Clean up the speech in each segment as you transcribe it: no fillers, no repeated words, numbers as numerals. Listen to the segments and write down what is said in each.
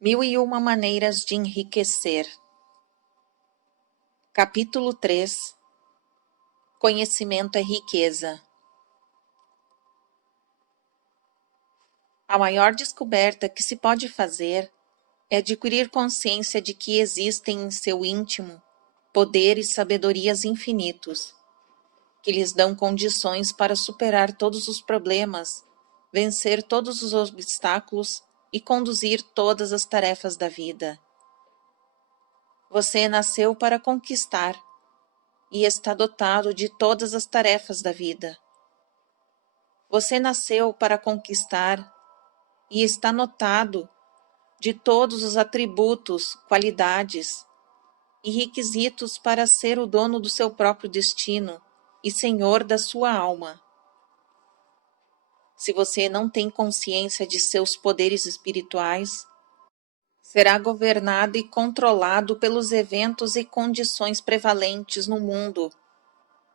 Mil e uma maneiras de enriquecer. Capítulo 3. Conhecimento é riqueza. A maior descoberta que se pode fazer é adquirir consciência de que existem em seu íntimo poder e sabedorias infinitos, que lhes dão condições para superar todos os problemas, vencer todos os obstáculos e conduzir todas as tarefas da vida. Você nasceu para conquistar e está dotado de todas as tarefas da vida. Você nasceu para conquistar e está dotado de todos os atributos, qualidades e requisitos para ser o dono do seu próprio destino e senhor da sua alma. Se você não tem consciência de seus poderes espirituais, será governado e controlado pelos eventos e condições prevalentes no mundo.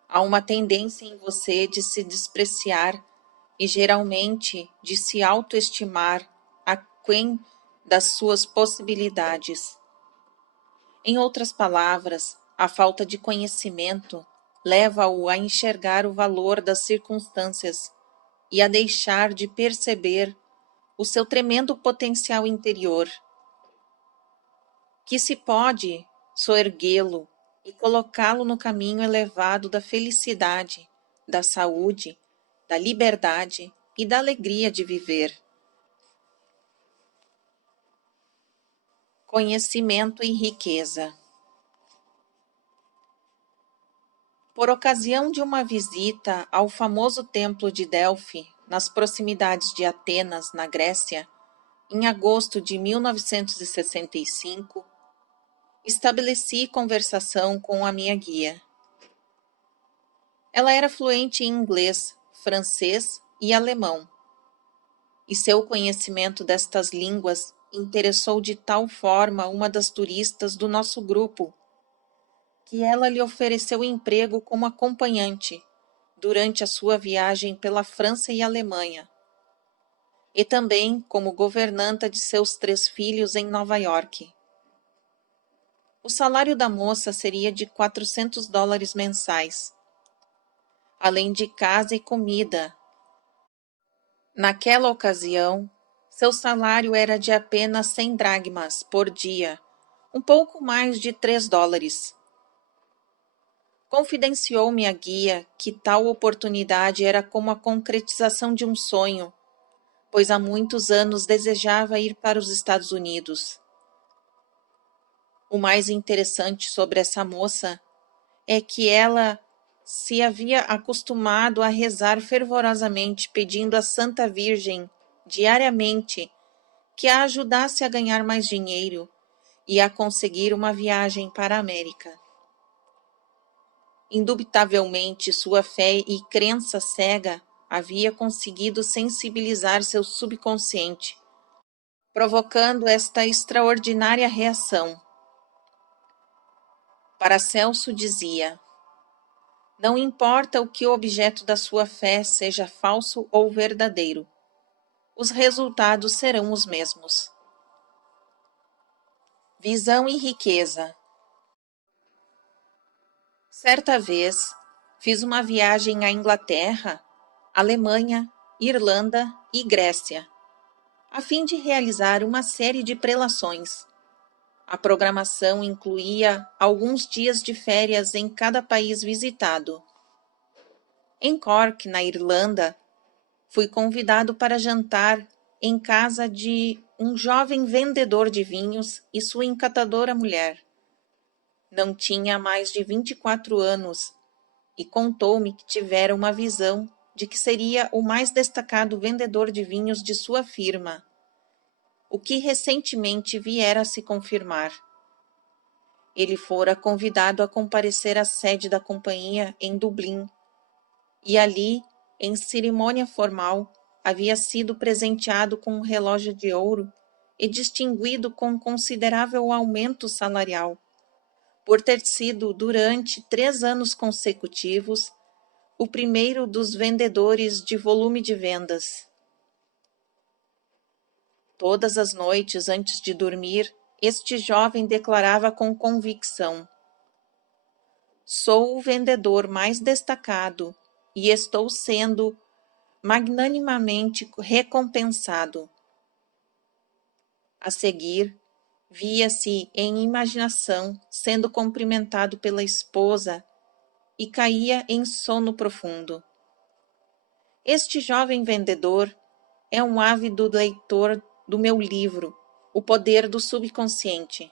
Há uma tendência em você de se despreciar e geralmente de se autoestimar aquém das suas possibilidades. Em outras palavras, a falta de conhecimento leva-o a enxergar o valor das circunstâncias e a deixar de perceber o seu tremendo potencial interior, que se pode soerguê-lo e colocá-lo no caminho elevado da felicidade, da saúde, da liberdade e da alegria de viver. Conhecimento e riqueza. Por ocasião de uma visita ao famoso templo de Delfi, nas proximidades de Atenas, na Grécia, em agosto de 1965, estabeleci conversação com a minha guia. Ela era fluente em inglês, francês e alemão, e seu conhecimento destas línguas interessou de tal forma uma das turistas do nosso grupo, que ela lhe ofereceu emprego como acompanhante durante a sua viagem pela França e Alemanha, e também como governanta de seus 3 filhos em Nova York. O salário da moça seria de $400 mensais, além de casa e comida. Naquela ocasião, seu salário era de apenas 100 dracmas por dia, um pouco mais de $3. Confidenciou-me a guia que tal oportunidade era como a concretização de um sonho, pois há muitos anos desejava ir para os Estados Unidos. O mais interessante sobre essa moça é que ela se havia acostumado a rezar fervorosamente pedindo à Santa Virgem, diariamente, que a ajudasse a ganhar mais dinheiro e a conseguir uma viagem para a América. Indubitavelmente, sua fé e crença cega havia conseguido sensibilizar seu subconsciente, provocando esta extraordinária reação. Paracelso dizia: não importa o que o objeto da sua fé seja falso ou verdadeiro, os resultados serão os mesmos. Visão e riqueza. Certa vez, fiz uma viagem à Inglaterra, Alemanha, Irlanda e Grécia, a fim de realizar uma série de prelações. A programação incluía alguns dias de férias em cada país visitado. Em Cork, na Irlanda, fui convidado para jantar em casa de um jovem vendedor de vinhos e sua encantadora mulher. Não tinha mais de 24 anos e contou-me que tivera uma visão de que seria o mais destacado vendedor de vinhos de sua firma, o que recentemente viera a se confirmar. Ele fora convidado a comparecer à sede da companhia em Dublin, e ali, em cerimônia formal, havia sido presenteado com um relógio de ouro e distinguido com considerável aumento salarial, por ter sido, durante 3 anos consecutivos, o primeiro dos vendedores de volume de vendas. Todas as noites, antes de dormir, este jovem declarava com convicção: sou o vendedor mais destacado e estou sendo magnanimamente recompensado. A seguir, via-se em imaginação sendo cumprimentado pela esposa e caía em sono profundo. Este jovem vendedor é um ávido leitor do meu livro, O Poder do Subconsciente,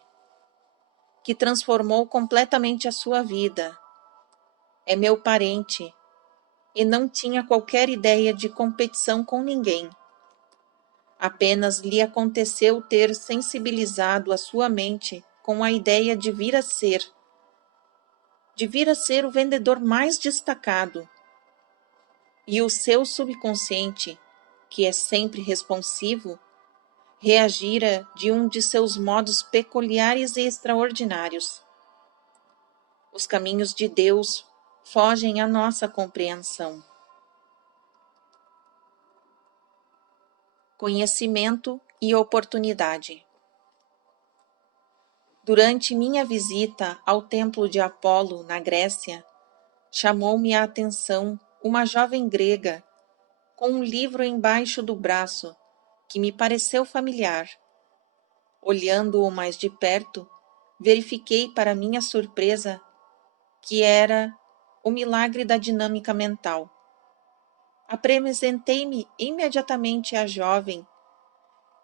que transformou completamente a sua vida. É meu parente e não tinha qualquer ideia de competição com ninguém. Apenas lhe aconteceu ter sensibilizado a sua mente com a ideia de vir a ser o vendedor mais destacado. E o seu subconsciente, que é sempre responsivo, reagira de um de seus modos peculiares e extraordinários. Os caminhos de Deus fogem à nossa compreensão. Conhecimento e oportunidade. Durante minha visita ao templo de Apolo, na Grécia, chamou-me a atenção uma jovem grega com um livro embaixo do braço que me pareceu familiar. Olhando-o mais de perto, verifiquei para minha surpresa que era O Milagre da Dinâmica Mental. Apresentei-me imediatamente à jovem,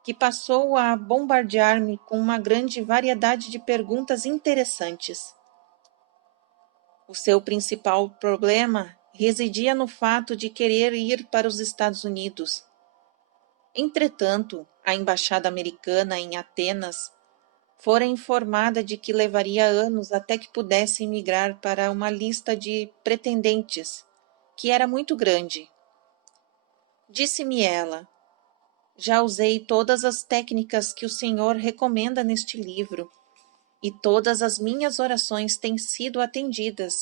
que passou a bombardear-me com uma grande variedade de perguntas interessantes. O seu principal problema residia no fato de querer ir para os Estados Unidos. Entretanto, a embaixada americana em Atenas fora informada de que levaria anos até que pudesse emigrar para uma lista de pretendentes, que era muito grande. Disse-me ela: já usei todas as técnicas que o Senhor recomenda neste livro, e todas as minhas orações têm sido atendidas,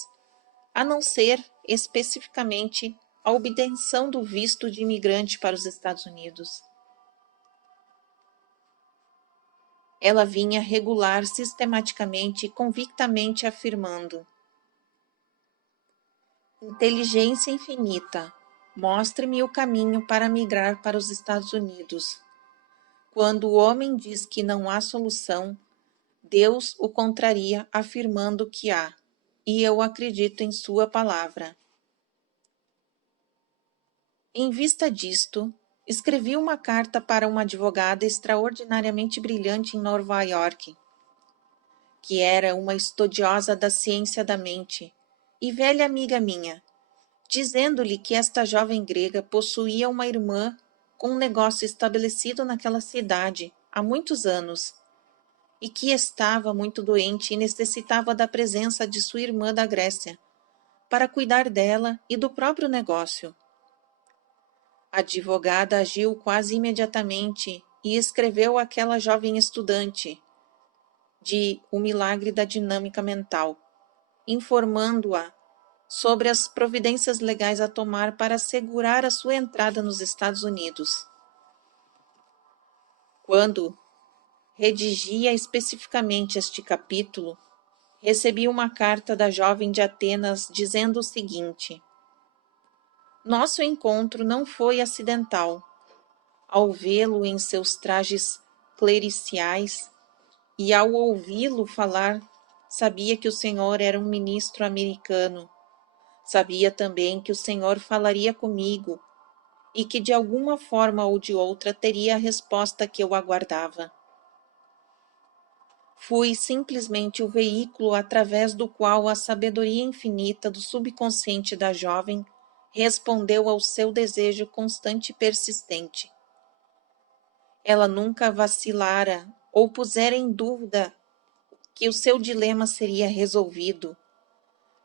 a não ser, especificamente, a obtenção do visto de imigrante para os Estados Unidos. Ela vinha regular sistematicamente e convictamente afirmando: inteligência infinita, mostre-me o caminho para migrar para os Estados Unidos. Quando o homem diz que não há solução, Deus o contraria afirmando que há, e eu acredito em sua palavra. Em vista disto, escrevi uma carta para uma advogada extraordinariamente brilhante em Nova York, que era uma estudiosa da ciência da mente e velha amiga minha, dizendo-lhe que esta jovem grega possuía uma irmã com um negócio estabelecido naquela cidade há muitos anos e que estava muito doente e necessitava da presença de sua irmã da Grécia para cuidar dela e do próprio negócio. A advogada agiu quase imediatamente e escreveu àquela jovem estudante de O Milagre da Dinâmica Mental, informando-a sobre as providências legais a tomar para assegurar a sua entrada nos Estados Unidos. Quando redigia especificamente este capítulo, recebi uma carta da jovem de Atenas dizendo o seguinte: nosso encontro não foi acidental. Ao vê-lo em seus trajes clericiais e ao ouvi-lo falar, sabia que o senhor era um ministro americano. Sabia também que o senhor falaria comigo e que de alguma forma ou de outra teria a resposta que eu aguardava. Fui simplesmente o veículo através do qual a sabedoria infinita do subconsciente da jovem respondeu ao seu desejo constante e persistente. Ela nunca vacilara ou pusera em dúvida que o seu dilema seria resolvido.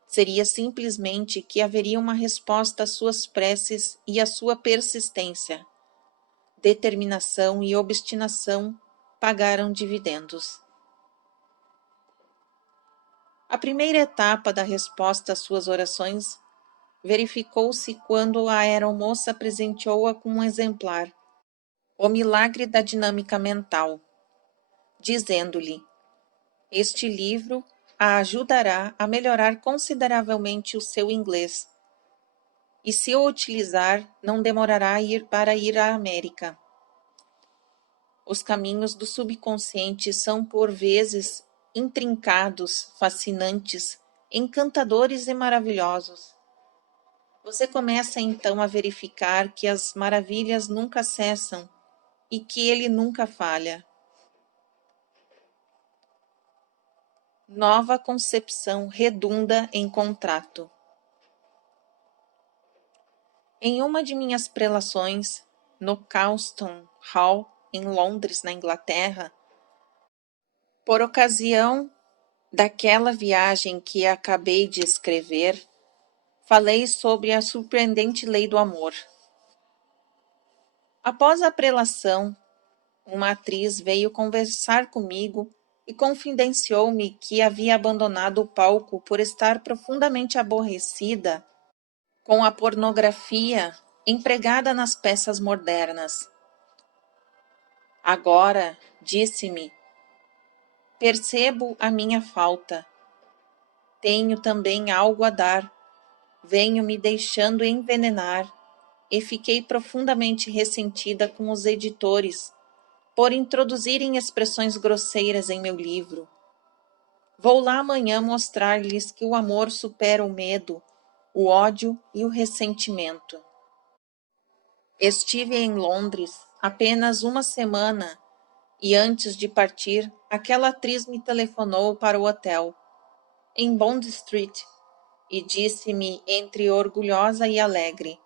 Seria simplesmente que haveria uma resposta às suas preces e à sua persistência. Determinação e obstinação pagaram dividendos. A primeira etapa da resposta às suas orações verificou-se quando a aeromoça presenteou-a com um exemplar. O Milagre da Dinâmica Mental, dizendo-lhe: este livro a ajudará a melhorar consideravelmente o seu inglês, e se o utilizar, não demorará para ir à América. Os caminhos do subconsciente são, por vezes, intrincados, fascinantes, encantadores e maravilhosos. Você começa então a verificar que as maravilhas nunca cessam e que ele nunca falha. Nova concepção redunda em contrato. Em uma de minhas prelações, no Causton Hall, em Londres, na Inglaterra, por ocasião daquela viagem que acabei de escrever, falei sobre a surpreendente lei do amor. Após a prelação, uma atriz veio conversar comigo e confidenciou-me que havia abandonado o palco por estar profundamente aborrecida com a pornografia empregada nas peças modernas. Agora, disse-me, percebo a minha falta. Tenho também algo a dar. Venho me deixando envenenar e fiquei profundamente ressentida com os editores por introduzirem expressões grosseiras em meu livro. Vou lá amanhã mostrar-lhes que o amor supera o medo, o ódio e o ressentimento. Estive em Londres apenas uma semana e antes de partir, aquela atriz me telefonou para o hotel, em Bond Street, e disse-me entre orgulhosa e alegre: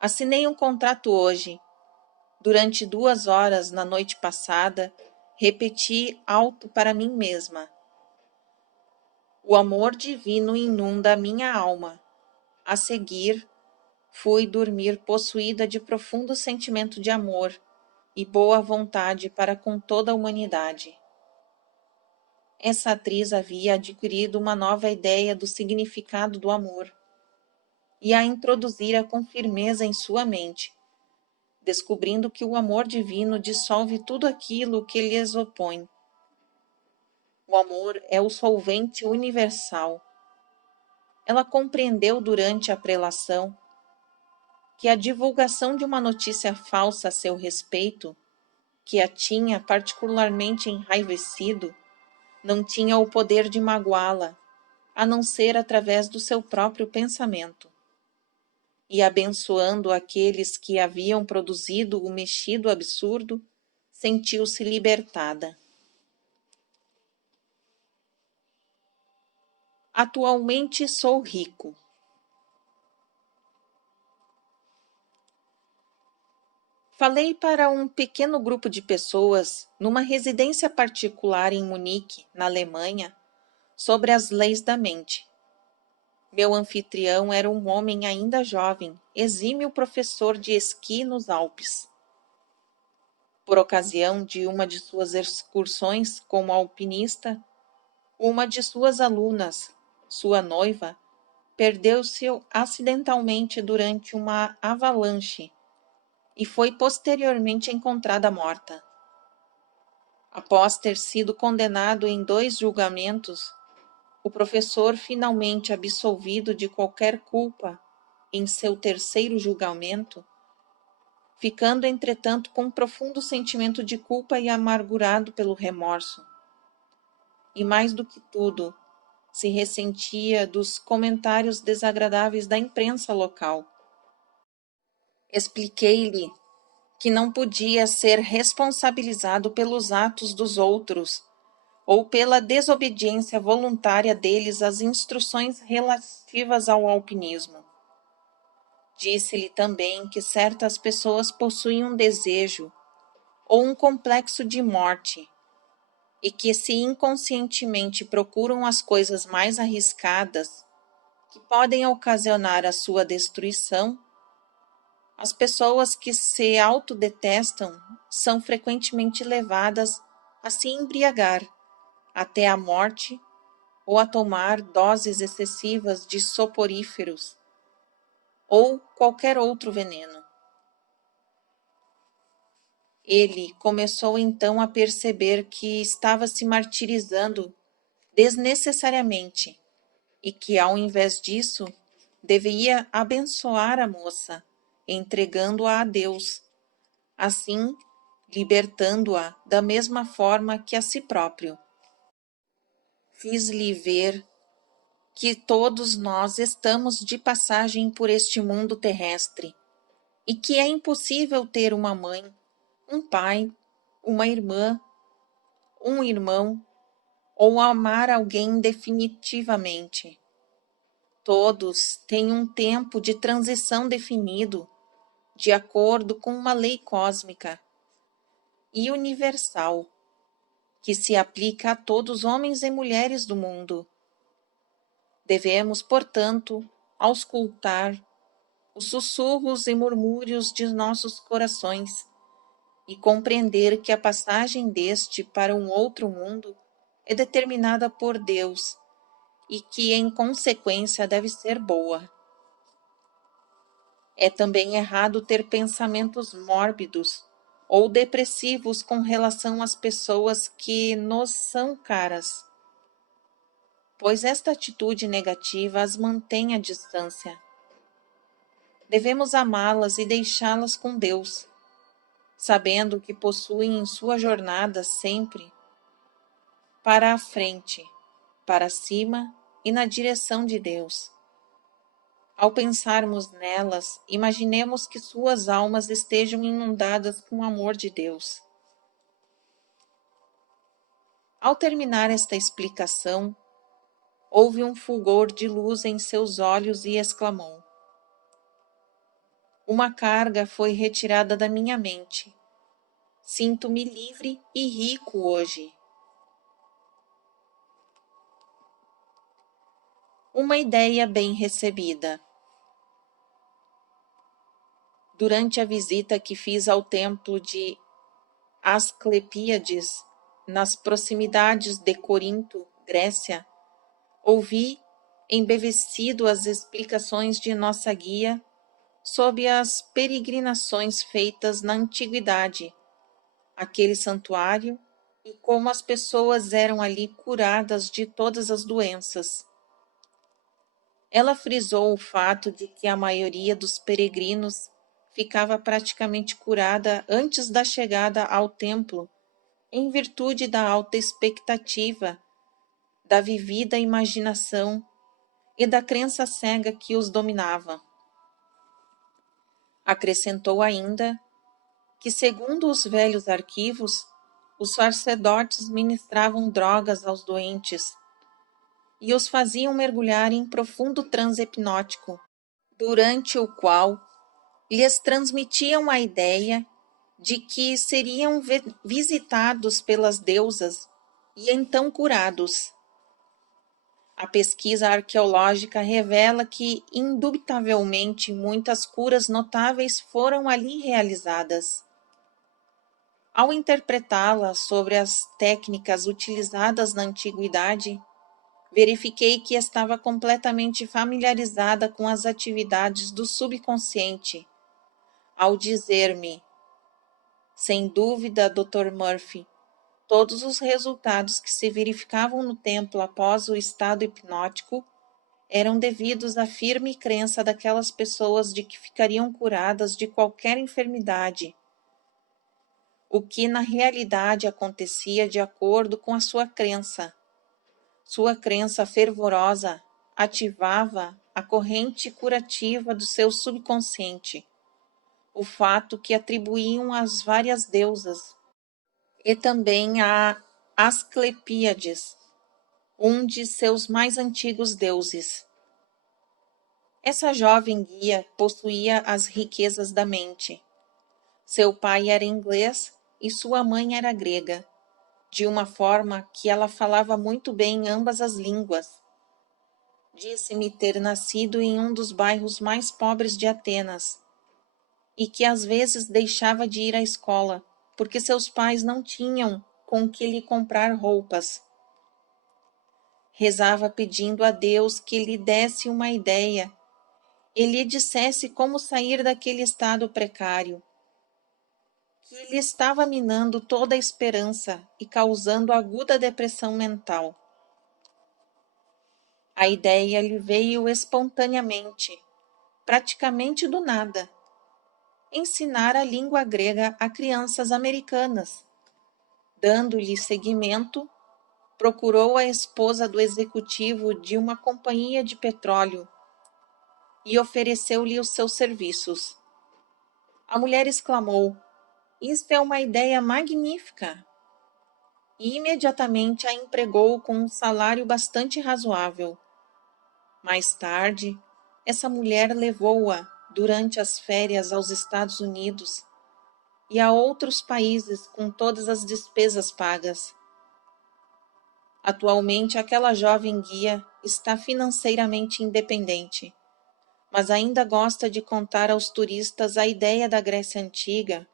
assinei um contrato hoje. Durante 2 horas na noite passada, repeti alto para mim mesma: o amor divino inunda a minha alma. A seguir, fui dormir possuída de profundo sentimento de amor e boa vontade para com toda a humanidade. Essa atriz havia adquirido uma nova ideia do significado do amor e a introduzira com firmeza em sua mente, descobrindo que o amor divino dissolve tudo aquilo que lhes opõe. O amor é o solvente universal. Ela compreendeu durante a prelação que a divulgação de uma notícia falsa a seu respeito, que a tinha particularmente enraivecido, não tinha o poder de magoá-la, a não ser através do seu próprio pensamento. E abençoando aqueles que haviam produzido o mexido absurdo, sentiu-se libertada. Atualmente sou rico. Falei para um pequeno grupo de pessoas numa residência particular em Munique, na Alemanha, sobre as leis da mente. Meu anfitrião era um homem ainda jovem, exímio professor de esqui nos Alpes. Por ocasião de uma de suas excursões como alpinista, uma de suas alunas, sua noiva, perdeu-se acidentalmente durante uma avalanche e foi posteriormente encontrada morta. Após ter sido condenado em 2 julgamentos, o professor, finalmente absolvido de qualquer culpa em seu 3º julgamento, ficando, entretanto, com um profundo sentimento de culpa e amargurado pelo remorso. E mais do que tudo, se ressentia dos comentários desagradáveis da imprensa local. Expliquei-lhe que não podia ser responsabilizado pelos atos dos outros ou pela desobediência voluntária deles às instruções relativas ao alpinismo. Disse-lhe também que certas pessoas possuem um desejo ou um complexo de morte e que, se inconscientemente procuram as coisas mais arriscadas que podem ocasionar a sua destruição, as pessoas que se autodetestam são frequentemente levadas a se embriagar até a morte ou a tomar doses excessivas de soporíferos ou qualquer outro veneno. Ele começou então a perceber que estava se martirizando desnecessariamente e que, ao invés disso, deveria abençoar a moça, entregando-a a Deus, assim libertando-a da mesma forma que a si próprio. Fiz-lhe ver que todos nós estamos de passagem por este mundo terrestre e que é impossível ter uma mãe, um pai, uma irmã, um irmão ou amar alguém definitivamente. Todos têm um tempo de transição definido, de acordo com uma lei cósmica e universal, que se aplica a todos os homens e mulheres do mundo. Devemos, portanto, auscultar os sussurros e murmúrios de nossos corações e compreender que a passagem deste para um outro mundo é determinada por Deus e que, em consequência, deve ser boa. É também errado ter pensamentos mórbidos ou depressivos com relação às pessoas que nos são caras, pois esta atitude negativa as mantém à distância. Devemos amá-las e deixá-las com Deus, sabendo que possuem em sua jornada sempre para a frente, para cima e na direção de Deus. Ao pensarmos nelas, imaginemos que suas almas estejam inundadas com o amor de Deus. Ao terminar esta explicação, houve um fulgor de luz em seus olhos e exclamou: uma carga foi retirada da minha mente. Sinto-me livre e rico hoje. Uma ideia bem recebida. Durante a visita que fiz ao templo de Asclepíades, nas proximidades de Corinto, Grécia, ouvi embevecido as explicações de nossa guia sobre as peregrinações feitas na antiguidade, aquele santuário e como as pessoas eram ali curadas de todas as doenças. Ela frisou o fato de que a maioria dos peregrinos ficava praticamente curada antes da chegada ao templo, em virtude da alta expectativa, da vivida imaginação e da crença cega que os dominava. Acrescentou ainda que, segundo os velhos arquivos, os sacerdotes ministravam drogas aos doentes e os faziam mergulhar em profundo transe hipnótico, durante o qual lhes transmitiam a ideia de que seriam visitados pelas deusas e então curados. A pesquisa arqueológica revela que, indubitavelmente, muitas curas notáveis foram ali realizadas. Ao interpretá-la sobre as técnicas utilizadas na antiguidade, verifiquei que estava completamente familiarizada com as atividades do subconsciente, ao dizer-me: sem dúvida, Dr. Murphy, todos os resultados que se verificavam no templo após o estado hipnótico eram devidos à firme crença daquelas pessoas de que ficariam curadas de qualquer enfermidade, o que na realidade acontecia de acordo com a sua crença. Sua crença fervorosa ativava a corrente curativa do seu subconsciente, o fato que atribuíam às várias deusas, e também a Asclepíades, um de seus mais antigos deuses. Essa jovem guia possuía as riquezas da mente. Seu pai era inglês e sua mãe era grega, de uma forma que ela falava muito bem ambas as línguas. Disse-me ter nascido em um dos bairros mais pobres de Atenas e que às vezes deixava de ir à escola porque seus pais não tinham com que lhe comprar roupas. Rezava pedindo a Deus que lhe desse uma ideia e lhe dissesse como sair daquele estado precário, que lhe estava minando toda a esperança e causando aguda depressão mental. A ideia lhe veio espontaneamente, praticamente do nada. Ensinar a língua grega a crianças americanas. Dando-lhe seguimento, procurou a esposa do executivo de uma companhia de petróleo e ofereceu-lhe os seus serviços. A mulher exclamou: "Isto é uma ideia magnífica!" E imediatamente a empregou com um salário bastante razoável. Mais tarde, essa mulher levou-a durante as férias aos Estados Unidos e a outros países com todas as despesas pagas. Atualmente, aquela jovem guia está financeiramente independente, mas ainda gosta de contar aos turistas a ideia da Grécia Antiga,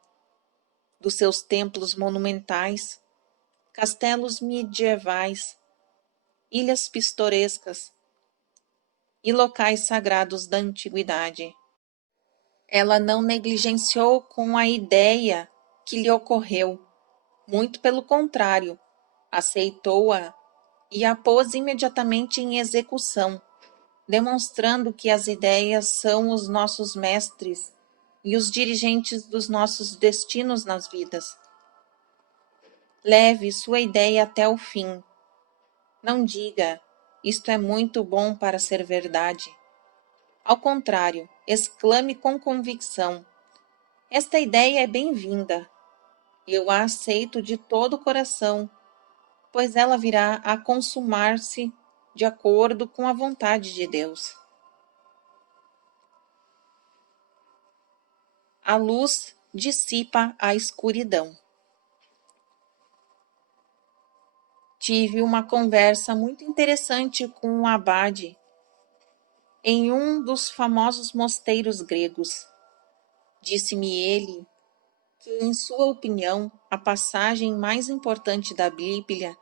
dos seus templos monumentais, castelos medievais, ilhas pitorescas e locais sagrados da antiguidade. Ela não negligenciou com a ideia que lhe ocorreu, muito pelo contrário, aceitou-a e a pôs imediatamente em execução, demonstrando que as ideias são os nossos mestres e os dirigentes dos nossos destinos nas vidas. Leve sua ideia até o fim. Não diga: "Isto é muito bom para ser verdade." Ao contrário, exclame com convicção: "Esta ideia é bem-vinda. Eu a aceito de todo o coração, pois ela virá a consumar-se de acordo com a vontade de Deus." A luz dissipa a escuridão. Tive uma conversa muito interessante com um abade em um dos famosos mosteiros gregos. Disse-me ele que, em sua opinião, a passagem mais importante da Bíblia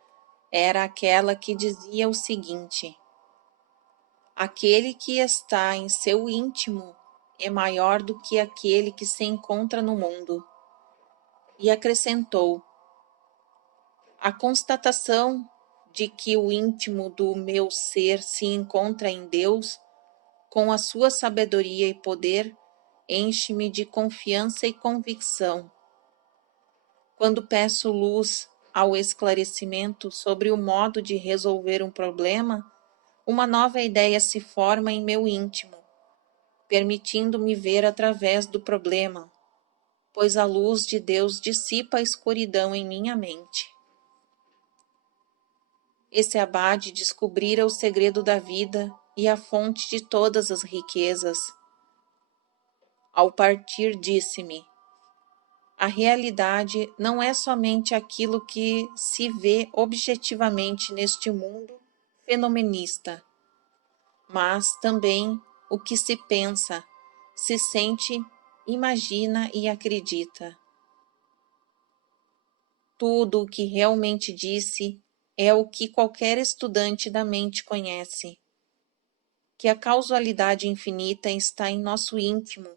era aquela que dizia o seguinte: "Aquele que está em seu íntimo é maior do que aquele que se encontra no mundo." E acrescentou: "A constatação de que o íntimo do meu ser se encontra em Deus, com a sua sabedoria e poder, enche-me de confiança e convicção. Quando peço luz ao esclarecimento sobre o modo de resolver um problema, uma nova ideia se forma em meu íntimo, permitindo-me ver através do problema, pois a luz de Deus dissipa a escuridão em minha mente." Esse abade descobrira o segredo da vida e a fonte de todas as riquezas. Ao partir, disse-me: "A realidade não é somente aquilo que se vê objetivamente neste mundo fenomenista, mas também o que se pensa, se sente, imagina e acredita." Tudo o que realmente disse é o que qualquer estudante da mente conhece, que a causalidade infinita está em nosso íntimo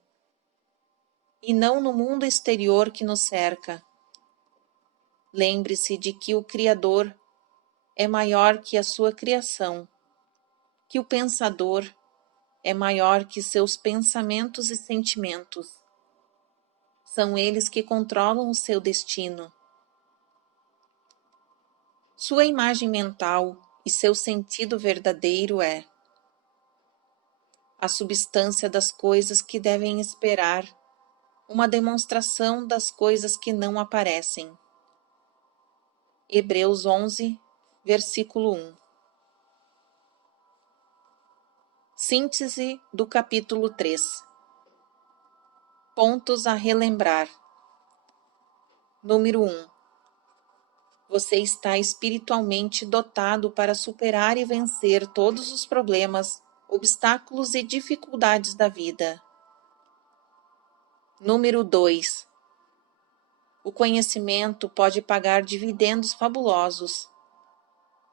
e não no mundo exterior que nos cerca. Lembre-se de que o Criador é maior que a sua criação, que o pensador é maior que seus pensamentos e sentimentos. São eles que controlam o seu destino. Sua imagem mental e seu sentido verdadeiro é a substância das coisas que devem esperar, uma demonstração das coisas que não aparecem. Hebreus 11, versículo 1. Síntese do capítulo 3. Pontos a relembrar. Número 1. Você está espiritualmente dotado para superar e vencer todos os problemas, obstáculos e dificuldades da vida. Número 2. O conhecimento pode pagar dividendos fabulosos.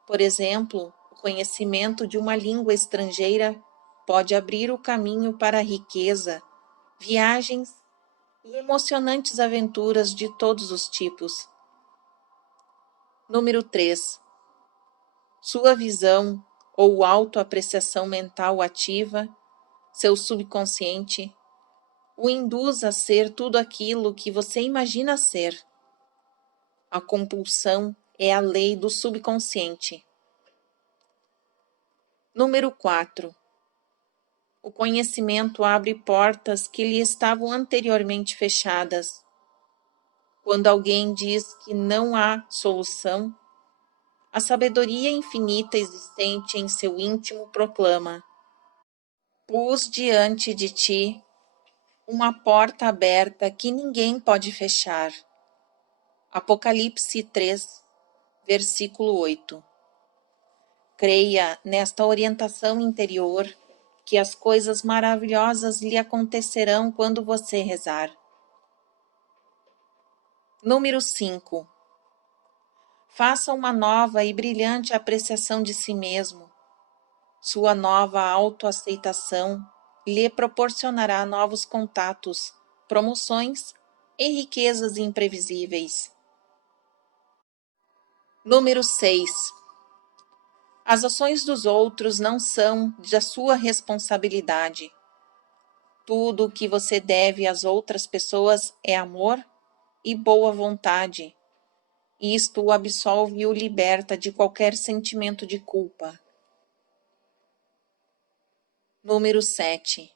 Por exemplo, o conhecimento de uma língua estrangeira pode abrir o caminho para a riqueza, viagens e emocionantes aventuras de todos os tipos. Número 3. Sua visão ou autoapreciação mental ativa, seu subconsciente, o induz a ser tudo aquilo que você imagina ser. A compulsão é a lei do subconsciente. Número 4. O conhecimento abre portas que lhe estavam anteriormente fechadas. Quando alguém diz que não há solução, a sabedoria infinita existente em seu íntimo proclama: pus diante de ti uma porta aberta que ninguém pode fechar. Apocalipse 3, versículo 8. Creia nesta orientação interior que as coisas maravilhosas lhe acontecerão quando você rezar. Número 5. Faça uma nova e brilhante apreciação de si mesmo. Sua nova autoaceitação lhe proporcionará novos contatos, promoções e riquezas imprevisíveis. Número 6. As ações dos outros não são da sua responsabilidade. Tudo o que você deve às outras pessoas é amor e boa vontade. Isto o absolve e o liberta de qualquer sentimento de culpa. Número 7.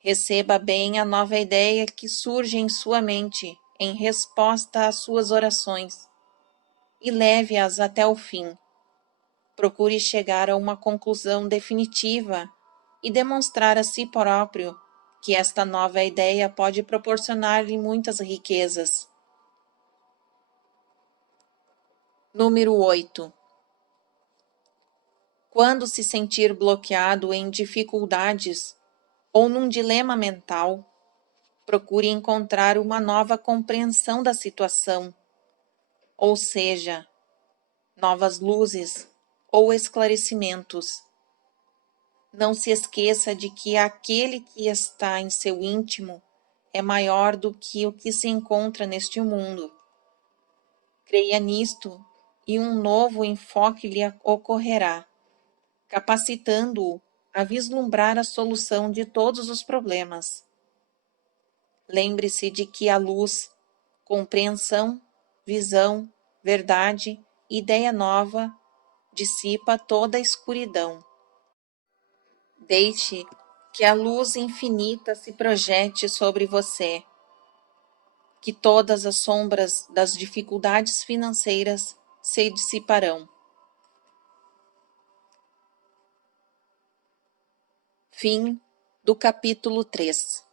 Receba bem a nova ideia que surge em sua mente em resposta às suas orações e leve-as até o fim. Procure chegar a uma conclusão definitiva e demonstrar a si próprio que esta nova ideia pode proporcionar-lhe muitas riquezas. Número 8. Quando se sentir bloqueado em dificuldades ou num dilema mental, procure encontrar uma nova compreensão da situação, ou seja, novas luzes ou esclarecimentos. Não se esqueça de que aquele que está em seu íntimo é maior do que o que se encontra neste mundo. Creia nisto e um novo enfoque lhe ocorrerá, capacitando-o a vislumbrar a solução de todos os problemas. Lembre-se de que a luz, compreensão, visão, verdade, ideia nova, dissipa toda a escuridão. Deixe que a luz infinita se projete sobre você, que todas as sombras das dificuldades financeiras se dissiparão. Fim do capítulo 3.